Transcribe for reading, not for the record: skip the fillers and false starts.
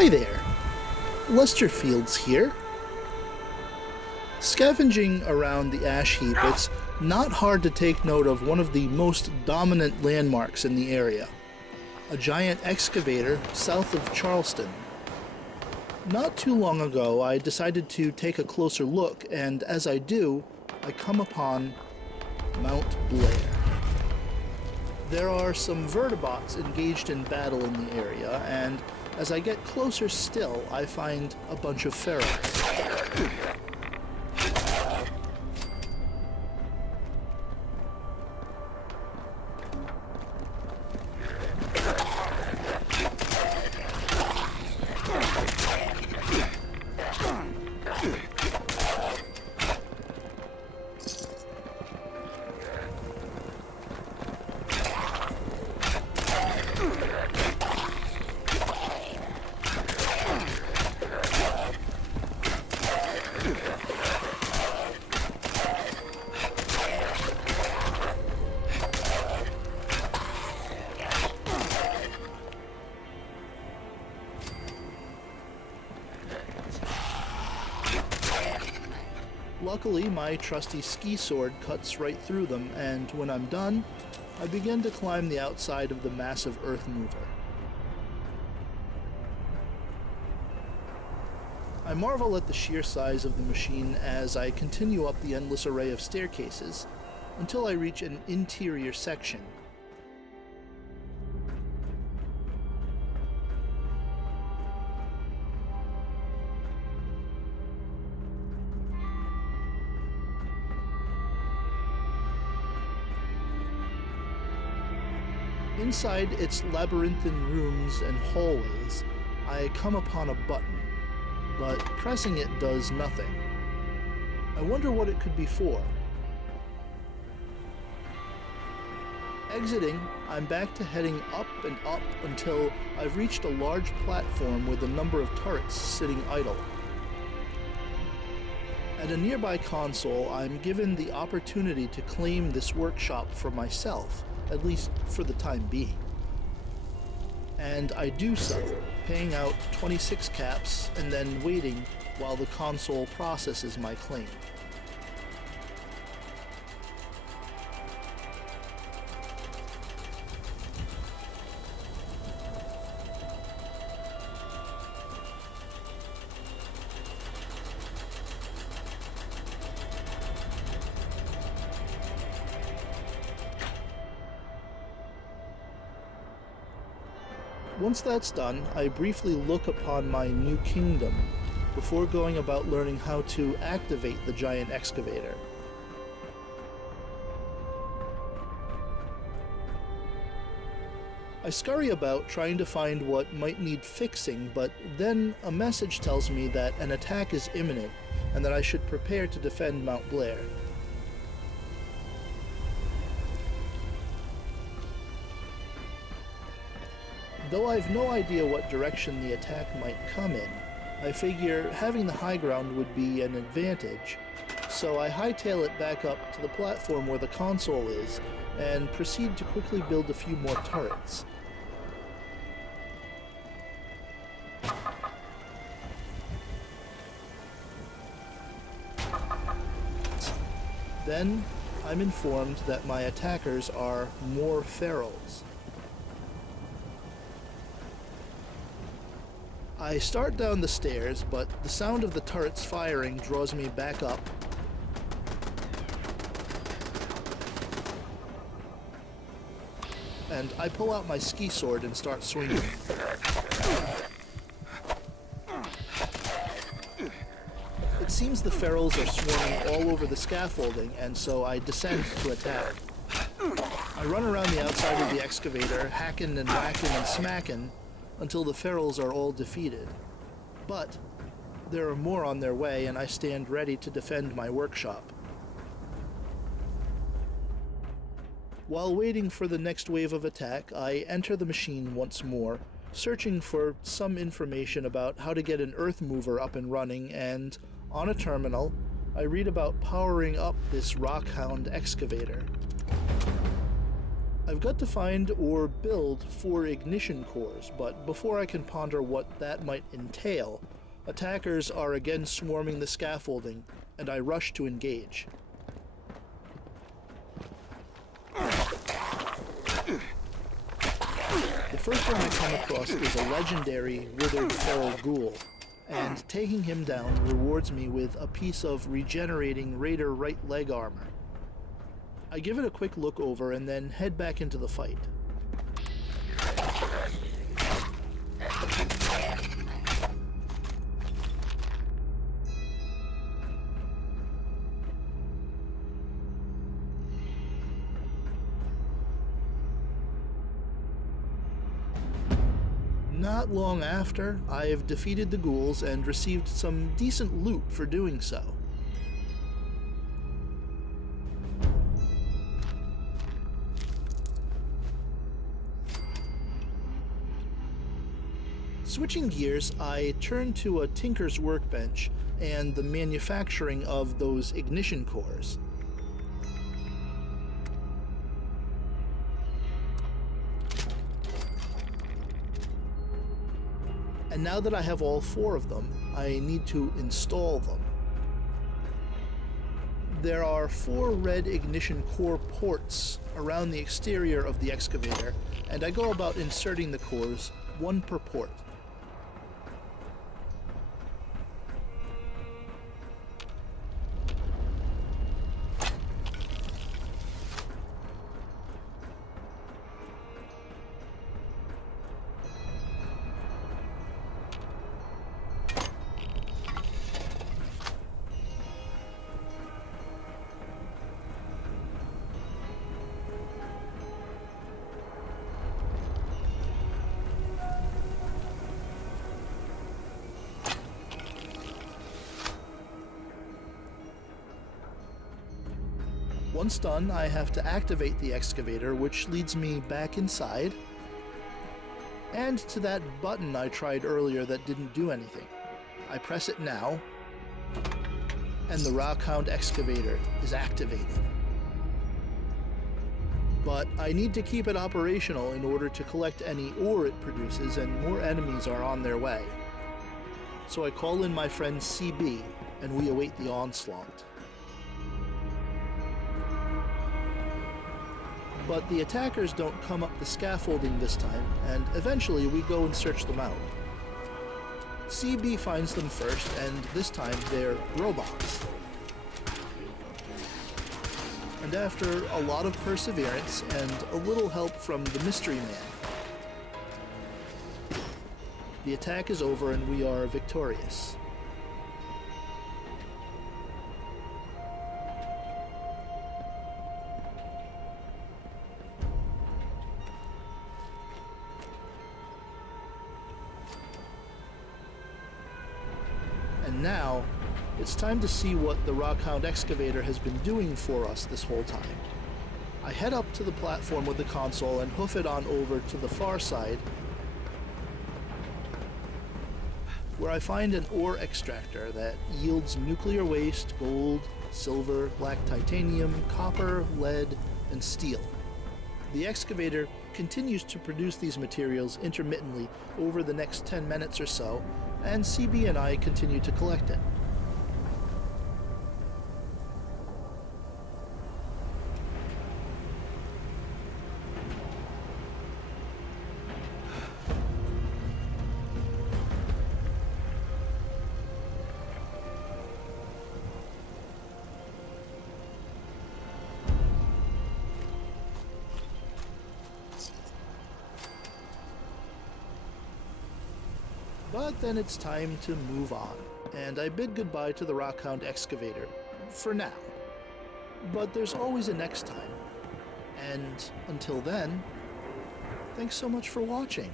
Hi there, Lester Fields here. Scavenging around the ash heap, it's not hard to take note of one of the most dominant landmarks in the area, a giant excavator south of Charleston. Not too long ago, I decided to take a closer look, and as I do, I come upon Mount Blair. There are some vertebrates engaged in battle in the area, and as I get closer still, I find a bunch of ferals. Luckily, my trusty ski sword cuts right through them, and when I'm done, I begin to climb the outside of the massive earth mover. I marvel at the sheer size of the machine as I continue up the endless array of staircases until I reach an interior section. Inside its labyrinthine rooms and hallways, I come upon a button, but pressing it does nothing. I wonder what it could be for. Exiting, I'm back to heading up and up until I've reached a large platform with a number of turrets sitting idle. At a nearby console, I'm given the opportunity to claim this workshop for myself, at least for the time being. And I do so, paying out 26 caps and then waiting while the console processes my claim. Once that's done, I briefly look upon my new kingdom before going about learning how to activate the giant excavator. I scurry about trying to find what might need fixing, but then a message tells me that an attack is imminent and that I should prepare to defend Mount Blair. Though I've no idea what direction the attack might come in, I figure having the high ground would be an advantage, so I hightail it back up to the platform where the console is and proceed to quickly build a few more turrets. Then, I'm informed that my attackers are more ferals. I start down the stairs, but the sound of the turrets firing draws me back up. And I pull out my ski sword and start swinging. It seems the ferals are swarming all over the scaffolding, and so I descend to attack. I run around the outside of the excavator, hacking and whacking and smacking, until the ferals are all defeated. But there are more on their way, and I stand ready to defend my workshop. While waiting for the next wave of attack, I enter the machine once more, searching for some information about how to get an earth mover up and running, and on a terminal, I read about powering up this rockhound excavator. I've got to find or build 4 ignition cores, but before I can ponder what that might entail, attackers are again swarming the scaffolding, and I rush to engage. The first one I come across is a legendary withered feral ghoul, and taking him down rewards me with a piece of regenerating raider right leg armor. I give it a quick look over and then head back into the fight. Not long after, I have defeated the ghouls and received some decent loot for doing so. Switching gears, I turn to a tinker's workbench and the manufacturing of those ignition cores. And now that I have all 4 of them, I need to install them. There are 4 red ignition core ports around the exterior of the excavator, and I go about inserting the cores, 1 per port. Once done, I have to activate the excavator, which leads me back inside, and to that button I tried earlier that didn't do anything. I press it now, and the Rockhound excavator is activated. But I need to keep it operational in order to collect any ore it produces, and more enemies are on their way. So I call in my friend CB, and we await the onslaught. But the attackers don't come up the scaffolding this time, and eventually we go and search them out. CB finds them first, and this time they're robots. And after a lot of perseverance and a little help from the mystery man, the attack is over and we are victorious. And now, it's time to see what the Rockhound excavator has been doing for us this whole time. I head up to the platform with the console and hoof it on over to the far side, where I find an ore extractor that yields nuclear waste, gold, silver, black titanium, copper, lead, and steel. The excavator continues to produce these materials intermittently over the next 10 minutes or so, and CB and I continue to collect it. But then it's time to move on, and I bid goodbye to the Rockhound excavator, for now. But there's always a next time, and until then, thanks so much for watching.